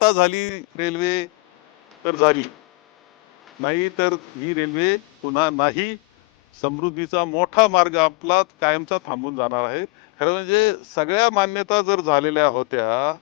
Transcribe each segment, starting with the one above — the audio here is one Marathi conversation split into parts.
आत्ता झाली रेल्वे तर झाली, नाही तर ही रेल्वे पुन्हा नाही. समृद्धीचा मोठा मार्ग आपला कायमचा थांबून जाणार आहे. खरं म्हणजे सगळ्या मान्यता जर झालेल्या होत्या,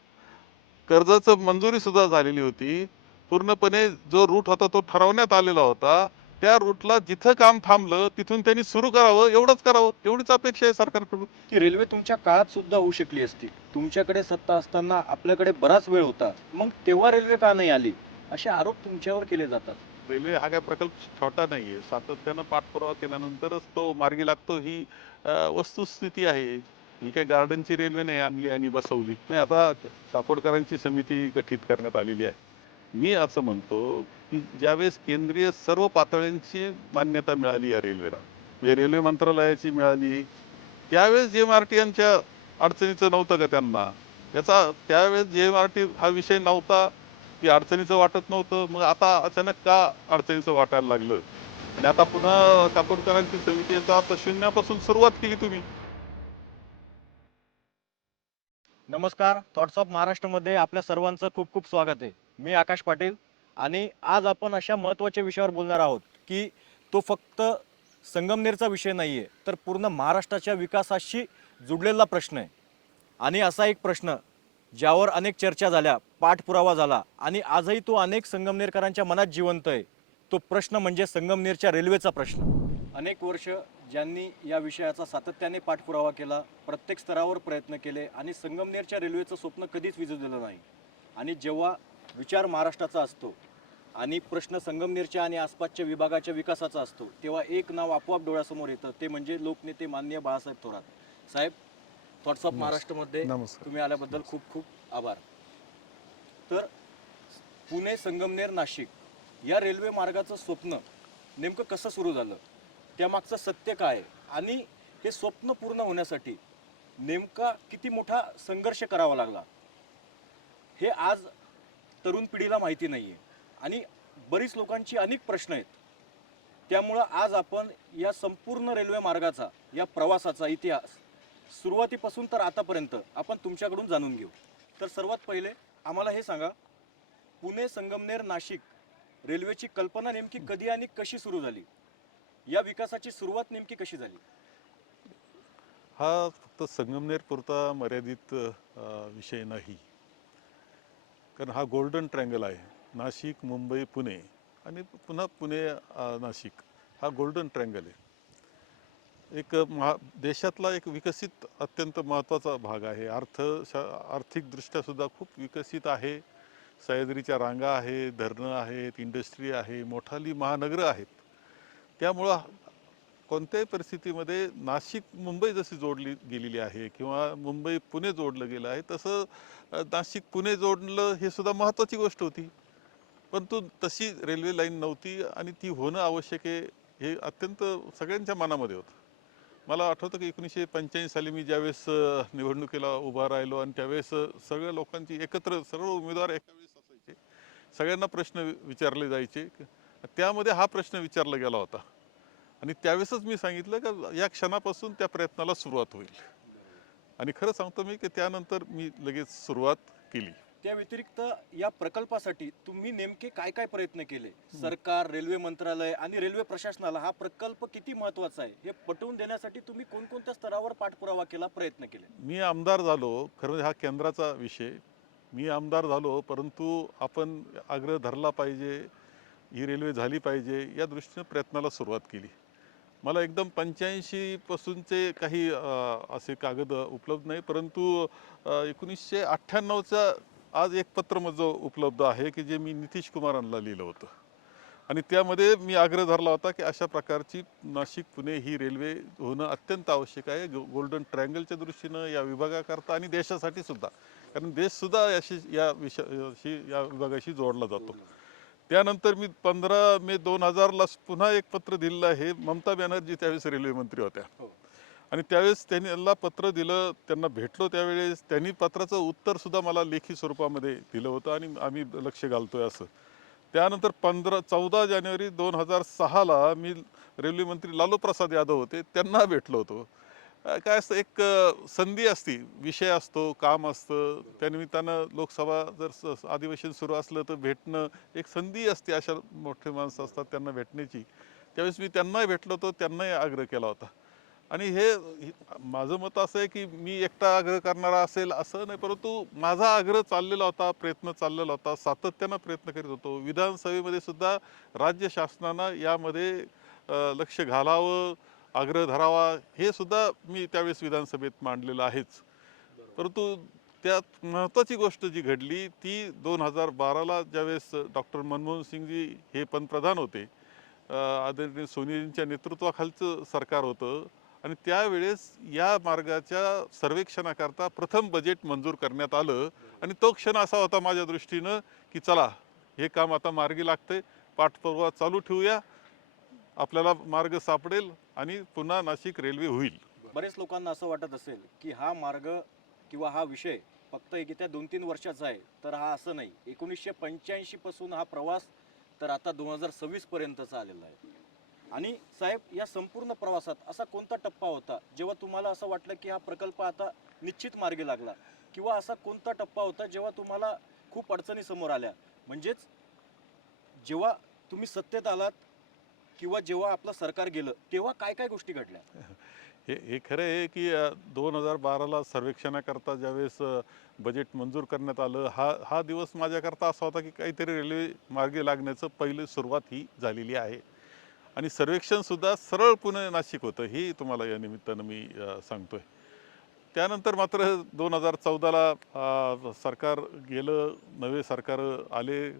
कर्जाचं मंजुरी सुद्धा झालेली होती, पूर्णपणे जो रूट होता तो ठरवण्यात आलेला होता. त्या रूटला जिथं काम थांबलं तिथून त्यांनी सुरू करावं, एवढंच करावं, एवढीच अपेक्षा आहे सरकारकडून. की रेल्वे तुमच्या काळात सुद्धा होऊ शकली असती. तुमच्याकडे सत्ता असताना आपल्याकडे बराच वेळ होता, मग तेव्हा रेल्वे का नाही आली, असे आरोप तुमच्यावर केले जातात. रेल्वे हा काय प्रकल्प छोटा नाहीये. सातत्यानं पाठपुरावा केल्यानंतरच तो मार्गी लागतो, ही वस्तुस्थिती आहे. ही काय गार्डनची रेल्वे नाही आणली आणि बसवली नाही. आता चाकोडकरांची समिती गठीत करण्यात आलेली आहे. मी असं म्हणतो की ज्यावेळेस केंद्रीय सर्व पातळ्यांची मान्यता मिळाली या रेल्वेला, म्हणजे रेल्वे मंत्रालयाची मिळाली, त्यावेळेस JMRT यांच्या अडचणीचं नव्हतं का त्यांना? याचा त्यावेळेस JMRT हा विषय नव्हता, की अडचणीचं वाटत नव्हतं. मग आता अचानक का अडचणीचं वाटायला लागलं? आणि आता पुन्हा काकोडकरांची समिती येतं, आता शून्यापासून सुरुवात केली तुम्ही. नमस्कार, थॉट्स ऑफ महाराष्ट्रमध्ये आपल्या सर्वांचं खूप खूप स्वागत आहे. मी आकाश पाटील आणि आज आपण अशा महत्त्वाच्या विषयावर बोलणार आहोत की तो फक्त संगमनेरचा विषय नाही आहे, तर पूर्ण महाराष्ट्राच्या विकासाशी जुडलेला प्रश्न आहे. आणि असा एक प्रश्न ज्यावर अनेक चर्चा झाल्या, पाठपुरावा झाला आणि आजही तो अनेक संगमनेरकरांच्या मनात जिवंत आहे. तो प्रश्न म्हणजे संगमनेरच्या रेल्वेचा प्रश्न. अनेक वर्ष ज्यांनी या विषयाचा सातत्याने पाठपुरावा केला, प्रत्येक स्तरावर प्रयत्न केले आणि संगमनेरच्या रेल्वेचं स्वप्न कधीच विझवलेलं नाही. आणि जेव्हा विचार महाराष्ट्राचा असतो आणि प्रश्न संगमनेरच्या आणि आसपासच्या विभागाच्या विकासाचा असतो, तेव्हा एक नाव आपोआप डोळ्यासमोर येतं, ते म्हणजे लोकनेते माननीय बाळासाहेब थोरात साहेब. थॉट्स ऑफ महाराष्ट्रमध्ये तुम्ही आल्याबद्दल खूप खूप आभार. तर पुणे संगमनेर नाशिक या रेल्वे मार्गाचं स्वप्न नेमकं कसं सुरू झालं, त्यामागचं सत्य काय आणि हे स्वप्न पूर्ण होण्यासाठी नेमका किती मोठा संघर्ष करावा लागला, हे आज तरुण पिढीला माहिती नाही आहे. आणि बरीच लोकांची अनेक प्रश्न आहेत. त्यामुळं आज आपण या संपूर्ण रेल्वे मार्गाचा, या प्रवासाचा इतिहास सुरुवातीपासून तर आतापर्यंत आपण तुमच्याकडून जाणून घेऊ. तर सर्वात पहिले आम्हाला हे सांगा, पुणे संगमनेर नाशिक रेल्वेची कल्पना नेमकी कधी आणि कशी सुरू झाली, या विकासाची सुरुवात नेमकी कशी झाली? हा फक्त संगमनेर पुरता मर्यादित विषय नाही, कारण हा गोल्डन ट्रँगल आहे. नाशिक, मुंबई, पुणे आणि पुन्हा पुणे, नाशिक, हा गोल्डन ट्रँगल आहे. एक देशातला एक विकसित अत्यंत महत्त्वाचा भाग आहे. आर्थिकदृष्ट्या सुद्धा खूप विकसित आहे. सह्याद्रीच्या रांगा आहेत, धरणं आहेत, इंडस्ट्री आहे, मोठाली महानगरं आहेत. त्यामुळं कोणत्याही परिस्थितीमध्ये नाशिक मुंबई जशी जोडली गेलेली आहे किंवा मुंबई पुणे जोडलं गेलं आहे, तसं नाशिक पुणे जोडलं हे सुद्धा महत्त्वाची गोष्ट होती. परंतु तशी रेल्वे लाईन नव्हती आणि ती होणं आवश्यक आहे, हे अत्यंत सगळ्यांच्या मनामध्ये होतं. मला आठवतं की 1985 साली मी ज्यावेळेस निवडणुकीला उभा राहिलो आणि त्यावेळेस सगळ्या लोकांची एकत्र, सर्व उमेदवार एका वेळेस असायचे, सगळ्यांना प्रश्न विचारले जायचे. त्यामध्ये हा प्रश्न विचारला गेला होता आणि त्यावेळेसच मी सांगितलं की या क्षणापासून त्या प्रयत्नाला सुरुवात होईल. आणि खरं सांगतो मी की त्यानंतर मी लगेच सुरुवात केली. त्या व्यतिरिक्त या प्रकल्पासाठी तुम्ही नेमके काय काय प्रयत्न केले? सरकार, रेल्वे मंत्रालय आणि रेल्वे प्रशासनाला हा प्रकल्प किती महत्त्वाचा आहे हे पटवून देण्यासाठी तुम्ही कोणकोणत्या स्तरावर पाठपुरावा केला, प्रयत्न केले? मी आमदार झालो, खरं म्हणजे हा केंद्राचा विषय. मी आमदार झालो, परंतु आपण आग्रह धरला पाहिजे, ही रेल्वे झाली पाहिजे, या दृष्टीने प्रयत्नाला सुरुवात केली. मला एकदम 85 पासूनचे काही असे कागद उपलब्ध नाही, परंतु 1998चा आज एक पत्र माझं उपलब्ध आहे की जे मी नितीश कुमारांना लिहिलं होतं. आणि त्यामध्ये मी आग्रह धरला होता की अशा प्रकारची नाशिक पुणे ही रेल्वे होणं अत्यंत आवश्यक आहे, गोल्डन ट्रँगलच्या दृष्टीनं, या विभागाकरता आणि देशासाठी सुद्धा, कारण देशसुद्धा या विभागाशी जोडला जातो. त्यानंतर मी 15 मे 2000ला पुन्हा एक पत्र दिलेलं आहे. ममता बॅनर्जी त्यावेळेस रेल्वे मंत्री होत्या आणि त्यावेळेस त्यांना पत्र दिलं, त्यांना भेटलो. त्यावेळेस त्यांनी पत्राचं उत्तरसुद्धा मला लेखी स्वरूपामध्ये दिलं होतं आणि आम्ही लक्ष घालतोय असं. त्यानंतर 14 जानेवारी 2006ला मी रेल्वे मंत्री लालू प्रसाद यादव होते, त्यांना भेटलो होतो. काय असतं एक संधी असती, विषय असतो, काम असतं. त्यानिमित्तानं लोकसभा जर अधिवेशन सुरू असलं तर भेटणं एक संधी असते. अशा मोठे माणसं असतात त्यांना भेटण्याची. त्यावेळेस मी त्यांनाही भेटलो होतो, त्यांनाही आग्रह केला होता. आणि माझं मत असं आहे की मी एकटा आग्रह करणारा असेल असं नाही, परंतु माझा आग्रह चाललेला होता, प्रयत्न चाललेला होता, सातत्यानं प्रयत्न करीत होतो. विधानसभेमध्ये सुद्धा राज्य शासनानं यामध्ये लक्ष घालावं, आग्रह धरावा, हे सुद्धा मी त्यावेळेस विधानसभेत मांडलेलं आहेच. परंतु त्यात महत्त्वाची गोष्ट जी घडली ती 2012ला ज्यावेळेस डॉक्टर मनमोहन सिंगजी हे पंतप्रधान होते, आदरणीय सोनियांच्या नेतृत्वाखालचं सरकार होतं. आणि त्यावेळेस या मार्गाच्या सर्वेक्षणाकरता प्रथम बजेट मंजूर करण्यात आलं. आणि तो क्षण असा होता माझ्या दृष्टीनं की चला, हे काम आता मार्गी लागतंय, पाठपुरावा चालू ठेवूया, आपल्याला मार्ग सापडेल आणि पुन्हा नाशिक रेल्वे होईल. बरेच लोकांना असं वाटत असेल की हा मार्ग किंवा हा विषय फक्त येत्या 2-3 वर्षाचा आहे, तर हा असं नाही. 1985 पासून हा प्रवास तर आता 2026 पर्यंतचा आलेला आहे. आणि साहेब, या संपूर्ण प्रवासात असा कोणता टप्पा होता जेव्हा तुम्हाला असं वाटलं की हा प्रकल्प आता निश्चित मार्गी लागला, किंवा असा कोणता टप्पा होता जेव्हा तुम्हाला खूप अडचणी समोर आल्या? म्हणजेच जेव्हा तुम्ही सत्तेत आलात किंवा जेव्हा आपलं सरकार गेलं, तेव्हा काय काय गोष्टी घडल्या? हे खरं आहे की 2012ला सर्वेक्षणाकरता ज्यावेळेस बजेट मंजूर करण्यात आलं, हा हा दिवस माझ्याकरता असा होता की काहीतरी रेल्वे मार्गे लागण्याचं पहिली सुरुवात ही झालेली आहे. आणि सर्वेक्षणसुद्धा सरळ पुणे नाशिक होतं, हे तुम्हाला या निमित्तानं मी सांगतोय. त्यानंतर मात्र 2014ला सरकार गेलं, नवे सरकार आले.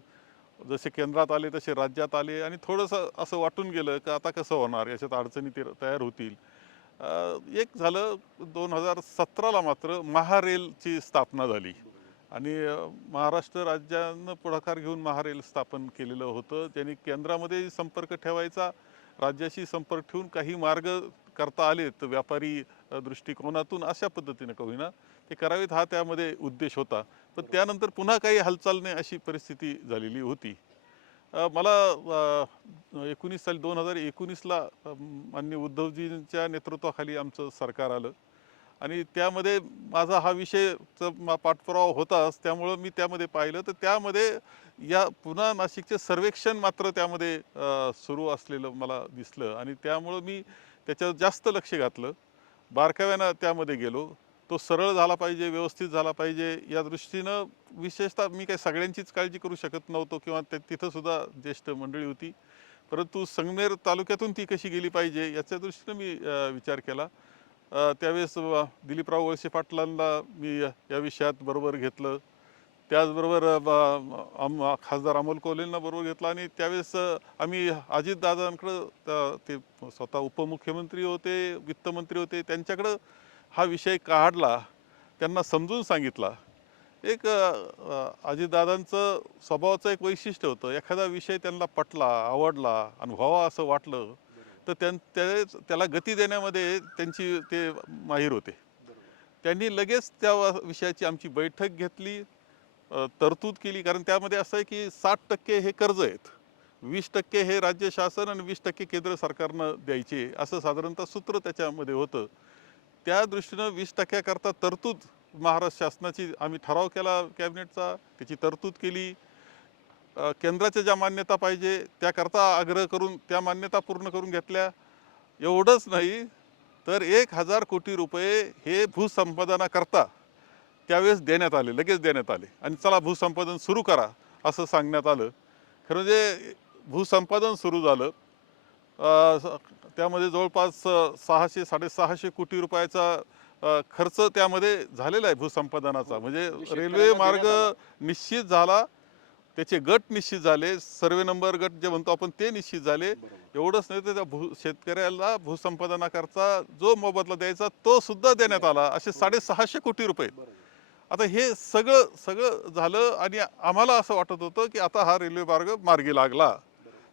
जसे केंद्रात आले तसे राज्यात आले आणि थोडंसं असं वाटून गेलं की आता कसं होणार, याच्यात अडचणी तयार होतील. एक झालं 2017ला मात्र महारेलची स्थापना झाली. आणि महाराष्ट्र राज्यानं पुढाकार घेऊन महारेल स्थापन केलेलं होतं. त्यांनी केंद्रामध्ये संपर्क ठेवायचा, राज्याशी संपर्क ठेवून काही मार्ग करता आले तर व्यापारी दृष्टिकोनातून अशा पद्धतीने का होईना ते करावेत, हा त्यामध्ये उद्देश होता. पण त्यानंतर पुन्हा काही हालचाल नाही अशी परिस्थिती झालेली होती. मला 19 साली 2019ला माननीय उद्धवजींच्या नेतृत्वाखाली आमचं सरकार आलं. आणि त्यामध्ये माझा हा विषयचा पाठपुरावा होताच, त्यामुळं मी त्यामध्ये पाहिलं तर त्यामध्ये या पुन्हा नाशिकचे सर्वेक्षण मात्र त्यामध्ये सुरू असलेलं मला दिसलं. आणि त्यामुळं मी त्याच्यावर जास्त लक्ष घातलं, बारकाव्यानं त्यामध्ये गेलो. तो सरळ झाला पाहिजे, व्यवस्थित झाला पाहिजे या दृष्टीनं. विशेषतः मी काही सगळ्यांचीच काळजी करू शकत नव्हतो किंवा तिथंसुद्धा ज्येष्ठ मंडळी होती, परंतु संगमेर तालुक्यातून ती कशी गेली पाहिजे याच्या दृष्टीनं मी विचार केला. त्यावेळेस दिलीपराव वळसे पाटलांना मी या विषयात बरोबर घेतलं. त्याचबरोबर खासदार अमोल कोल्हेंना बरोबर घेतलं. आणि त्यावेळेस आम्ही अजितदादांकडं, ते स्वतः उपमुख्यमंत्री होते, वित्तमंत्री होते, त्यांच्याकडं हा विषय काढला, त्यांना समजून सांगितला. अजितदादांचं स्वभावाचं एक वैशिष्ट्य होतं, एखादा विषय त्यांना पटला, आवडला आणि व्हावा असं वाटलं तर त्याला गती देण्यामध्ये ते माहीर होते. त्यांनी लगेच त्या विषयाची आमची बैठक घेतली, तरतूद केली. कारण त्यामध्ये असं आहे की 60% हे कर्ज आहेत, 20% हे राज्य शासन आणि 20% केंद्र सरकारनं द्यायचे, असं साधारणतः सूत्र त्याच्यामध्ये होतं. त्या दृष्टीनं 20% करता तरतूद महाराष्ट्र शासनाची आम्ही ठराव केला कॅबिनेटचा, त्याची तरतूद केली. केंद्राच्या ज्या मान्यता पाहिजे त्याकरता आग्रह करून त्या मान्यता पूर्ण करून घेतल्या. एवढंच नाही तर 1000 कोटी रुपये हे भूसंपादनाकरता त्यावेळेस देण्यात आले, लगेच देण्यात आले. आणि चला भूसंपादन सुरू करा असं सांगण्यात आलं. खरं म्हणजे भूसंपादन सुरू झालं. त्यामध्ये जवळपास 600-650 कोटी रुपयाचा खर्च त्यामध्ये झालेला आहे भूसंपादनाचा. म्हणजे रेल्वे मार्ग निश्चित झाला, त्याचे गट निश्चित झाले, सर्वे नंबर गट जे म्हणतो आपण ते निश्चित झाले. एवढंच नाही तर त्या शेतकऱ्याला भूसंपादनाकरता जो मोबदला द्यायचा तो सुद्धा देण्यात आला. असे 650 कोटी रुपये. आता हे सगळं सगळं झालं आणि आम्हाला असं वाटत होतं की आता हा रेल्वे मार्ग मार्गी लागला.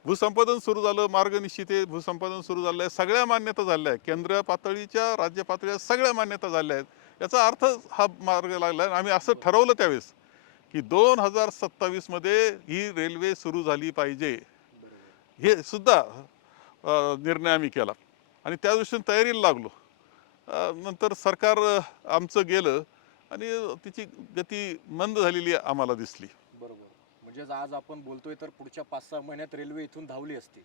भूसंपादन सुरू झालं, मार्ग निश्चित आहे, भूसंपादन सुरू झालं आहे, सगळ्या मान्यता झाल्या आहेत, केंद्र पातळीच्या, राज्य पातळीच्या सगळ्या मान्यता झाल्या आहेत. याचा अर्थ हा मार्ग लागला आहे. आम्ही असं ठरवलं त्यावेळेस की 2027मध्ये ही रेल्वे सुरू झाली पाहिजे, हे सुद्धा निर्णय आम्ही केला. आणि त्या दृष्टीने तयारीला लागलो. नंतर सरकार आमचं गेलं आणि तिची गती मंद झालेली आम्हाला दिसली. बरोबर. म्हणजे आज आपण बोलतोय तर पुढच्या 5-6 महिन्यात रेल्वे इथून धावली असती.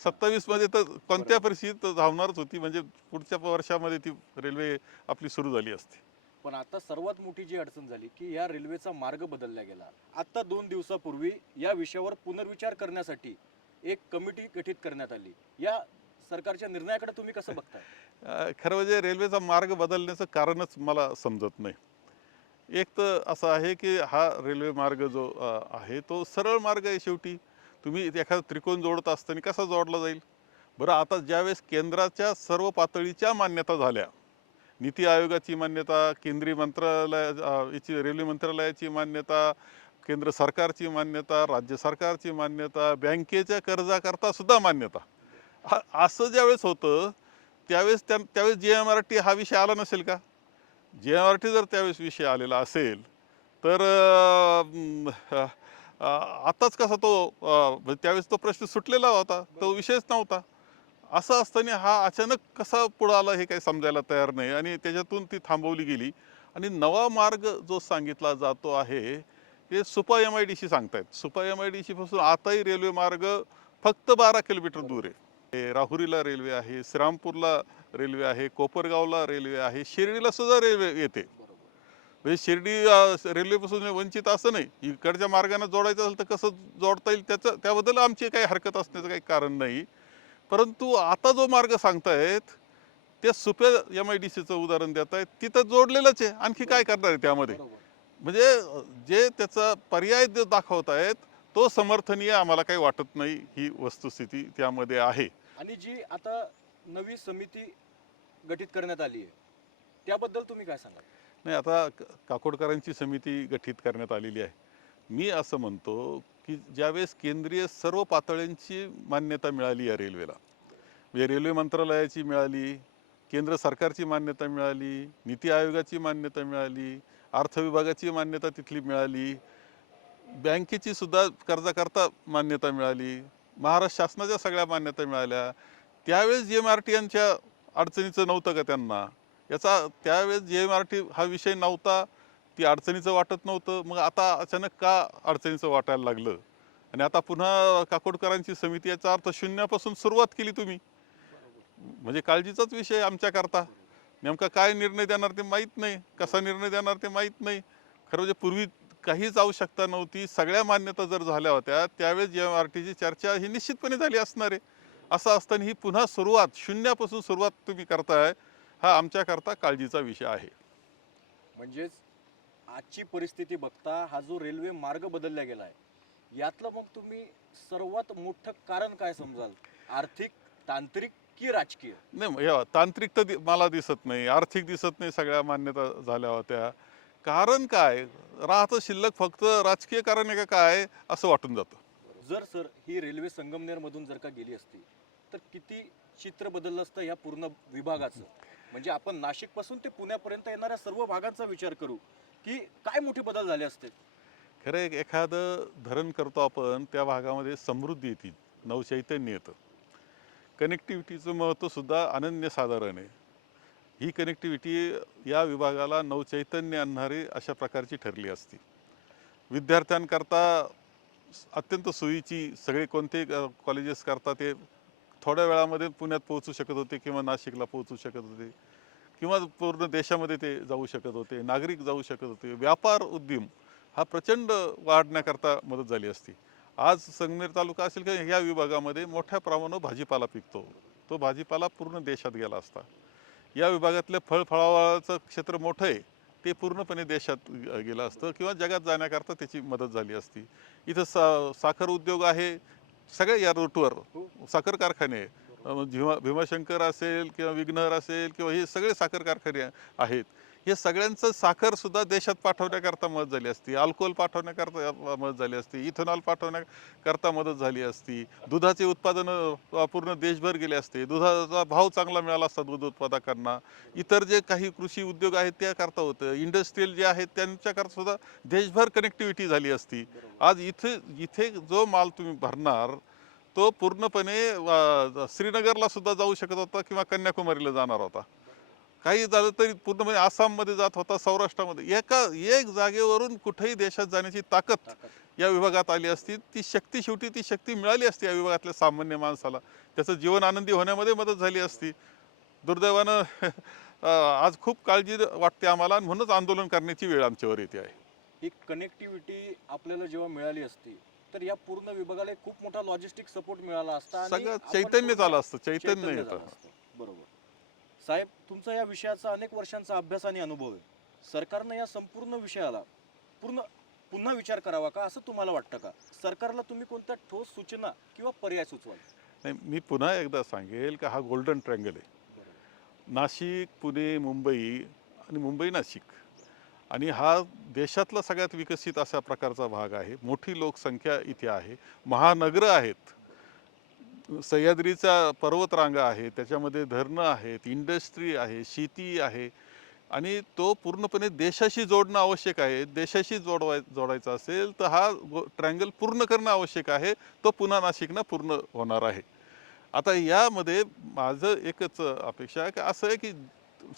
27 मध्ये तर कोणत्या बरोबर. परिस्थितीत धावणारच होती, म्हणजे पुढच्या वर्षामध्ये ती रेल्वे आपली सुरू झाली असती. पण आता सर्वात मोठी जी अडचण झाली की या रेल्वेचा मार्ग बदलला गेला. आता 2 दिवसापूर्वी या विषयावर पुनर्विचार करण्यासाठी एक कमिटी गठीत करण्यात आली. या सरकारच्या निर्णयाकडे तुम्ही कसं बघताय? खरं म्हणजे रेल्वेचा मार्ग बदलण्याचं कारणच मला समजत नाही. एक तर असं आहे की हा रेल्वे मार्ग जो आहे तो सरळ मार्ग आहे. शेवटी तुम्ही एखादा त्रिकोण जोडत असताना कसा जोडला जाईल? बरं, आता ज्यावेळेस केंद्राच्या सर्व पातळीच्या मान्यता झाल्या, नीती आयोगाची मान्यता, केंद्रीय मंत्रालय याची रेल्वे मंत्रालयाची मान्यता, केंद्र सरकारची मान्यता, राज्य सरकारची मान्यता, बँकेच्या कर्जाकरता सुद्धा मान्यता, असं ज्यावेळेस होतं त्यावेळेस JMRT हा विषय आला नसेल का? JMRT जर त्यावेळेस विषय आलेला असेल तर आताच कसा तो म्हणजे त्यावेळेस तो प्रश्न सुटलेला होता, तो विषयच नव्हता. असं असताना हा अचानक कसा पुढं आला हे काही समजायला तयार नाही आणि त्याच्यातून ती थांबवली गेली. आणि नवा मार्ग जो सांगितला जातो आहे ते सुपा MIDC सांगतायत. सुपा MIDC पासून आताही रेल्वे मार्ग फक्त 12 किलोमीटर दूर आहे. राहुरीला रेल्वे आहे, श्रीरामपूरला रेल्वे आहे, कोपरगावला रेल्वे आहे, शिर्डीला सुद्धा रेल्वे येते. म्हणजे शिर्डी रेल्वेपासून वंचित असं नाही. इकडच्या मार्गाने जोडायचं असेल तर कसं जोडता येईल त्याबद्दल आमची काही हरकत असण्याचं काही कारण नाही. परंतु आता जो मार्ग सांगतायत ते सुप्या MIDCचं उदाहरण देत आहेत, तिथं जोडलेलंच आहे. आणखी काय करणार आहे त्यामध्ये? म्हणजे जे त्याचा पर्याय जे दाखवतायत तो समर्थनीय आम्हाला काही वाटत नाही. ही वस्तुस्थिती त्यामध्ये आहे. आणि जी आता नवी समिती गठीत करण्यात आली आहे त्याबद्दल तुम्ही काय सांगाल? नाही, आता काकोडकरांची समिती गठीत करण्यात आलेली आहे. मी असं म्हणतो की ज्यावेळेस केंद्रीय सर्व पातळ्यांची मान्यता मिळाली या रेल्वेला, म्हणजे रेल्वे मंत्रालयाची मिळाली, केंद्र सरकारची मान्यता मिळाली, नीती आयोगाची मान्यता मिळाली, अर्थ विभागाची मान्यता तिथली मिळाली, बँकेची सुद्धा कर्जाकरता मान्यता मिळाली, महाराष्ट्र शासनाच्या सगळ्या मान्यता मिळाल्या, त्यावेळेस JMRT यांच्या अडचणीचं नव्हतं का त्यांना? याचा त्यावेळेस JMRT हा विषय नव्हता, ती अडचणीचं वाटत नव्हतं. मग आता अचानक का अडचणीचं वाटायला लागलं? आणि आता पुन्हा काकोडकरांची समिती, याचा अर्थ शून्यापासून सुरुवात केली तुम्ही. म्हणजे काळजीचाच विषय आमच्याकरता. नेमका काय निर्णय देणार ते माहीत नाही, कसा निर्णय देणार ते माहीत नाही. खरं म्हणजे पूर्वी काहीच आवश्यकता नव्हती, सगळ्या मान्यता जर झाल्या होत्या त्यावेळेस JMRTची चर्चा ही निश्चितपणे झाली असणार आहे. असं असताना ही पुन्हा सुरुवात, शून्यापासून सुरुवात तुम्ही करताय, हा आमच्याकरता काळजीचा विषय आहे. म्हणजेच आजची परिस्थिती बघता हा जो रेल्वे मार्ग बदलला गेला आहे यातलं मग तुम्ही सर्वात मोठं कारण काय समजाल? आर्थिक, तांत्रिक की राजकीय? नाही, तांत्रिक तर मला दिसत नाही, आर्थिक दिसत नाही. सगळ्या मान्यता झाल्या होत्या. कारण काय राहतं शिल्लक? फक्त राजकीय कारण आहे का काय, असं वाटून जातं. जर सर ही रेल्वे संगमनेर मधून जर का गेली असती तर किती चित्र बदललं असतं ह्या पूर्ण विभागाचं? म्हणजे आपण नाशिक पासून ते पुण्यापर्यंत येणाऱ्या सर्व भागांचा विचार करू की काय मोठे बदल झाले असते. खरं एखादं धरण करतो आपण, त्या भागामध्ये समृद्धी येते, नवचैतन्य येतं. कनेक्टिव्हिटीचं महत्त्वसुद्धा अनन्यसाधारण आहे. ही कनेक्टिव्हिटी या विभागाला नवचैतन्य आणणारी अशा प्रकारची ठरली असती. विद्यार्थ्यांकरता अत्यंत सोयीची, सगळे कोणते कॉलेजेस करता ते थोड्या वेळामध्ये पुण्यात पोहोचू शकत होते किंवा नाशिकला पोहोचू शकत होते किंवा पूर्ण देशामध्ये ते जाऊ शकत होते, नागरिक जाऊ शकत होते. व्यापार उद्यम हा प्रचंड वाढण्याकरता मदत झाली असती. आज संगमेर तालुका असेल की ह्या विभागामध्ये मोठ्या प्रमाणावर भाजीपाला पिकतो, तो भाजीपाला पूर्ण देशात गेला असता. या विभागातलं फळफळावळाचं क्षेत्र मोठं आहे, ते पूर्णपणे देशात गेलं असतं किंवा जगात जाण्याकरता त्याची मदत झाली असती. इथं साखर उद्योग आहे, सगळ्या या रूटवर साखर कारखाने आहे. भीमाशंकर असेल किंवा विघ्नर असेल किंवा हे सगळे साखर कारखाने आहेत. हे सगळ्यांचं साखरसुद्धा देशात पाठवण्याकरता मदत झाली असती, अल्कोहोल पाठवण्याकरता मदत झाली असती, इथेनॉल पाठवण्याकरता मदत झाली असती, दुधाचे उत्पादनं पूर्ण देशभर गेले असते, दुधाचा भाव चांगला मिळाला असता दूध उत्पादकांना. इतर जे काही कृषी उद्योग आहेत त्याकरता होतं, इंडस्ट्रीयल जे आहेत त्यांच्याकरता सुद्धा देशभर कनेक्टिव्हिटी झाली असती. आज इथे इथे जो माल तुम्ही भरणार तो पूर्णपणे श्रीनगरला सुद्धा जाऊ शकत होता किंवा कन्याकुमारीला जाणार होता. काही झालं तरी पूर्णपणे आसाममध्ये जात होता, सौराष्ट्रामध्ये एक जागेवरून कुठेही देशात जाण्याची ताकद या विभागात आली असती. ती शक्ती शेवटी ती शक्ती मिळाली असती या विभागातल्या सामान्य माणसाला. त्याचं जीवन आनंदी होण्यामध्ये मदत झाली असती. दुर्दैवानं आज खूप काळजी वाटते आम्हाला आणि म्हणूनच आंदोलन करण्याची वेळ आमच्यावर येते आहे. ही कनेक्टिव्हिटी आपल्याला जेव्हा मिळाली असती तर या पूर्ण विभागाला एक खूप मोठा लॉजिस्टिक सपोर्ट मिळाला असता आणि सगळं आपण चैतन्य पूर्ण झालं असतं, चैतन्य चैतन्य येतं. झालं असतं. बरोबर. साहेब, तुमचा या विषयाचा अनेक वर्षांचा अभ्यास आणि अनुभव आहे. सरकारनं या संपूर्ण विषयाला पुन्हा विचार करावा का असं तुम्हाला वाटतं का? सरकारला तुम्ही कोणत्या ठोस सूचना किंवा पर्याय सुचवाल? नाही, मी पुन्हा एकदा सांगेल की हा गोल्डन ट्रँगल आहे. नाशिक, पुणे, मुंबई आणि मुंबई नाशिक, आणि हा देशातला सगळ्यात विकसित अशा प्रकारचा भाग आहे. मोठी लोकसंख्या इथे आहे, महानगरं आहेत, सह्याद्रीचा पर्वतरांगा आहे, त्याच्यामध्ये धरणं आहेत, इंडस्ट्री आहे, शेती आहे, आणि तो पूर्णपणे देशाशी जोडणं आवश्यक आहे. देशाशी जोडायचा असेल तर हा ट्रँगल पूर्ण करणं आवश्यक आहे. तो पुन्हा नाशिकनं पूर्ण होणार आहे. आता यामध्ये माझं एकच अपेक्षा आहे की असं आहे की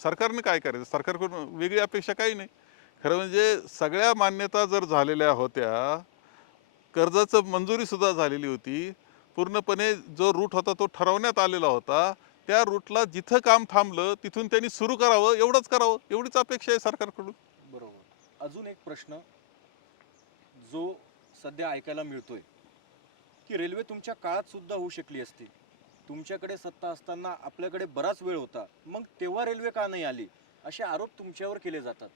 सरकारने काय करायचं, सरकारकडून वेगळी अपेक्षा काही नाही. खरं म्हणजे सगळ्या मान्यता जर झालेल्या होत्या, कर्जाचं मंजुरीसुद्धा झालेली होती, पूर्णपणे जो रूट होता तो ठरवण्यात आलेला होता, त्या रूटला जिथं काम थांबलं तिथून त्यांनी सुरू करावं, एवढंच करावं, एवढीच अपेक्षा आहे सरकारकडून. बरोबर. अजून एक प्रश्न जो सध्या ऐकायला मिळतोय की रेल्वे तुमच्या काळात सुद्धा होऊ शकली असती. तुमच्याकडे सत्ता असताना आपल्याकडे बराच वेळ होता, मग तेव्हा रेल्वे का नाही आली, असे आरोप तुमच्यावर केले जातात.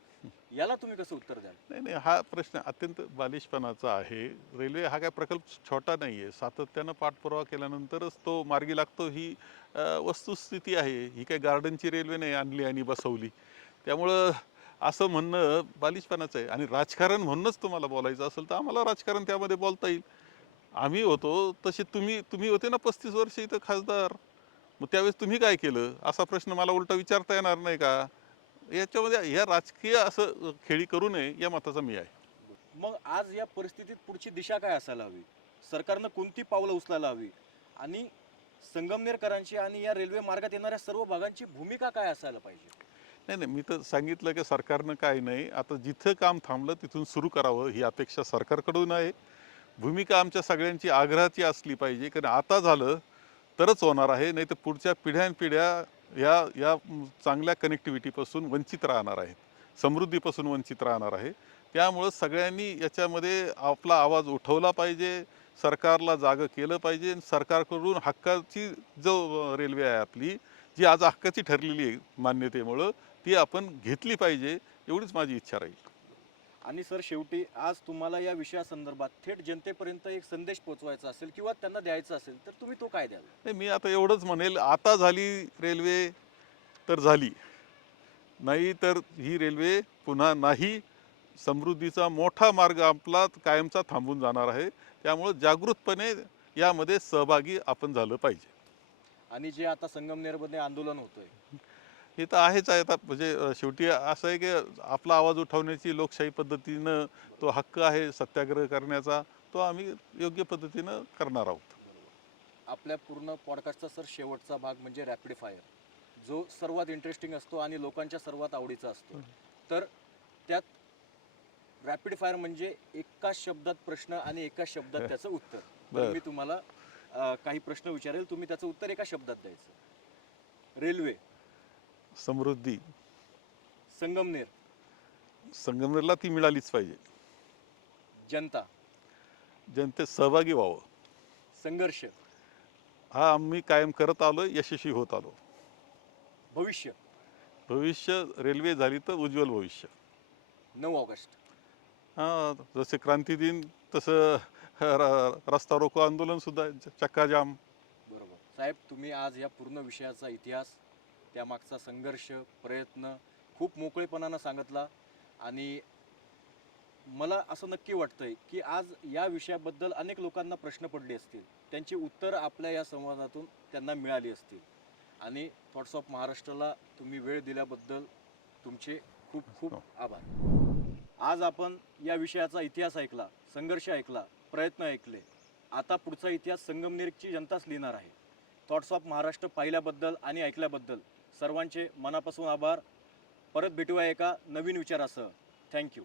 याला तुम्ही कसं उत्तर द्याल? नाही नाही, हा प्रश्न अत्यंत बालिशपणाचा आहे. रेल्वे हा काय प्रकल्प छोटा नाही आहे. सातत्यानं पाठपुरावा केल्यानंतरच तो मार्गी लागतो, ही वस्तुस्थिती आहे. ही काय गार्डनची रेल्वे नाही आणली आणि बसवली. त्यामुळं असं म्हणणं बालिशपणाचं आहे. आणि राजकारण म्हणूनच तुम्हाला बोलायचं असेल तर आम्हाला राजकारण त्यामध्ये बोलता येईल. आम्ही होतो तसे तुम्ही तुम्ही होते ना 35 वर्ष इथं खासदार. मग त्यावेळेस तुम्ही काय केलं, असा प्रश्न मला उलटा विचारता येणार नाही का? याच्यामध्ये या राजकीय असं खेळी करू नये या मताचा मी आहे. मग आज या परिस्थितीत पुढची दिशा काय असायला हवी? सरकारनं कोणती पावलं उचलायला हवी? आणि संगमनेरकरांची आणि या रेल्वे मार्गात येणाऱ्या सर्व भागांची भूमिका काय असायला पाहिजे? नाही नाही, मी तर सांगितलं की सरकारनं काही नाही, आता जिथं काम थांबलं तिथून सुरू करावं ही अपेक्षा सरकारकडून आहे. भूमिका आमच्या सगळ्यांची आग्रहाची असली पाहिजे, कारण आता झालं तरच होणार आहे, नाही तर पुढच्या पिढ्यानपिढ्या या या चांगल्या कनेक्टिव्हिटीपासून वंचित राहणार आहेत, समृद्धीपासून वंचित राहणार आहे. त्यामुळं सगळ्यांनी याच्यामध्ये आपला आवाज उठवला पाहिजे, सरकारला जागं केलं पाहिजे. सरकारकडून हक्काची जो रेल्वे आहे आपली, जी आज हक्काची ठरलेली आहे मान्यतेमुळं, ती आपण घेतली पाहिजे, एवढीच माझी इच्छा राहील. आणि सर, शेवटी आज तुम्हाला या विषयासंदर्भात थेट जनतेपर्यंत एक संदेश पोहोचवायचा असेल किंवा त्यांना द्यायचा असेल तर तुम्ही तो काय द्याल? नाही, मी आता एवढंच म्हणेल, आता झाली रेल्वे तर झाली, नाही तर ही रेल्वे पुन्हा नाही. समृद्धीचा मोठा मार्ग आपला कायमचा थांबून जाणार आहे. त्यामुळं जागृतपणे यामध्ये सहभागी आपण झालं पाहिजे. आणि जे आता संगमनेरमध्ये आंदोलन होतंय, हे तर आहेच आहे. आता म्हणजे शेवटी असं आहे की आपला आवाज उठवण्याची लोकशाही पद्धतीनं तो हक्क आहे सत्याग्रह करण्याचा, तो आम्ही योग्य पद्धतीनं करणार आहोत. आपल्या पूर्ण पॉडकास्टचा सर शेवटचा भाग म्हणजे रॅपिड फायर, जो सर्वात इंटरेस्टिंग असतो आणि लोकांच्या सर्वात आवडीचा असतो. तर त्यात रॅपिड फायर म्हणजे एका शब्दात प्रश्न आणि एका शब्दात त्याचं उत्तर. तर बरं. मी तुम्हाला काही प्रश्न विचारेल, तुम्ही त्याचं उत्तर एका शब्दात द्यायचं. रेल्वे, समृद्धी. संगमनेर, संगमनेरला ती मिळालीच पाहिजे. जनता, जनतेत सहभागी व्हावं, संघर्ष, हा आम्ही कायम करत आलो, यशस्वी होत आलो. भविष्य, भविष्य रेल्वे झाली तर उज्ज्वल भविष्य. 9 ऑगस्ट. हां, जसे क्रांती दिन तसं रस्ता रोको आंदोलन सुद्धा, चक्काजाम. बरोबर. साहेब, तुम्ही आज या पूर्ण विषयाचा इतिहास, त्यामागचा संघर्ष, प्रयत्न खूप मोकळेपणानं सांगितला. आणि मला असं नक्की वाटतंय की आज या विषयाबद्दल अनेक लोकांना प्रश्न पडले असतील, त्यांची उत्तर आपल्या या संवादातून त्यांना मिळाली असतील. आणि थॉट्स ऑफ महाराष्ट्राला तुम्ही वेळ दिल्याबद्दल तुमचे खूप खूप आभार. आज आपण या विषयाचा इतिहास ऐकला, संघर्ष ऐकला, प्रयत्न ऐकले. आता पुढचा इतिहास संगमनेरची जनताच लिहिणार आहे. थॉट्स ऑफ महाराष्ट्र पाहिल्याबद्दल आणि ऐकल्याबद्दल सर्वांचे मनापासून आभार. परत भेटूया एका नवीन विचारासह. थँक्यू.